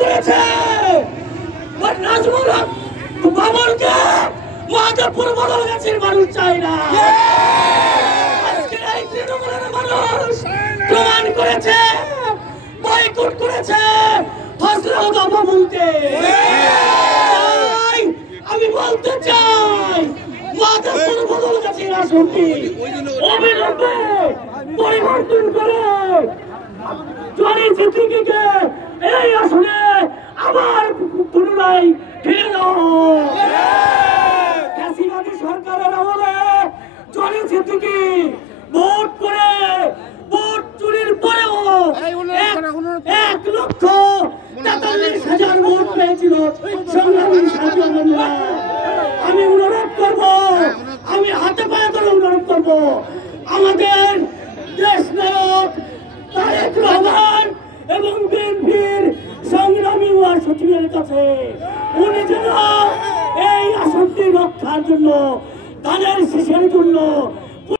করেছে নাজমুল হক বাবরকে মাধবপুর বদলগাছির মানুষ চায় না। আজকের এই তৃণমূলের মানুষ প্রমাণ করেছে, বয়কট করেছে ফজলুল বাবুকে। আমি বলতে চাই মাধবপুর বদলগাছির আসনটি অবিলম্বে পরিবর্তন করে জনি সিদ্দিকীকে এই আসনে আবার পুনরায় ফিরে দাও। ফ্যাসিবাদী সরকারের আমলে জনি সিদ্দিকী ভোট করে ভোট চুরির পরেও 1,43,000 ভোট পেয়েছিল সংগ্রামী সাথী বন্ধুরা। আমি অনুরোধ করব, আমি হাতে পায়ে ধরে অনুরোধ করব আমাদের দেশ নায়ক তারেক রহমান এবং বিএনপির সংগ্রামী মহাসচিবের কাছে উনি যেন এই আসনটি রক্ষার জন্য, ধানের শীষের জন্য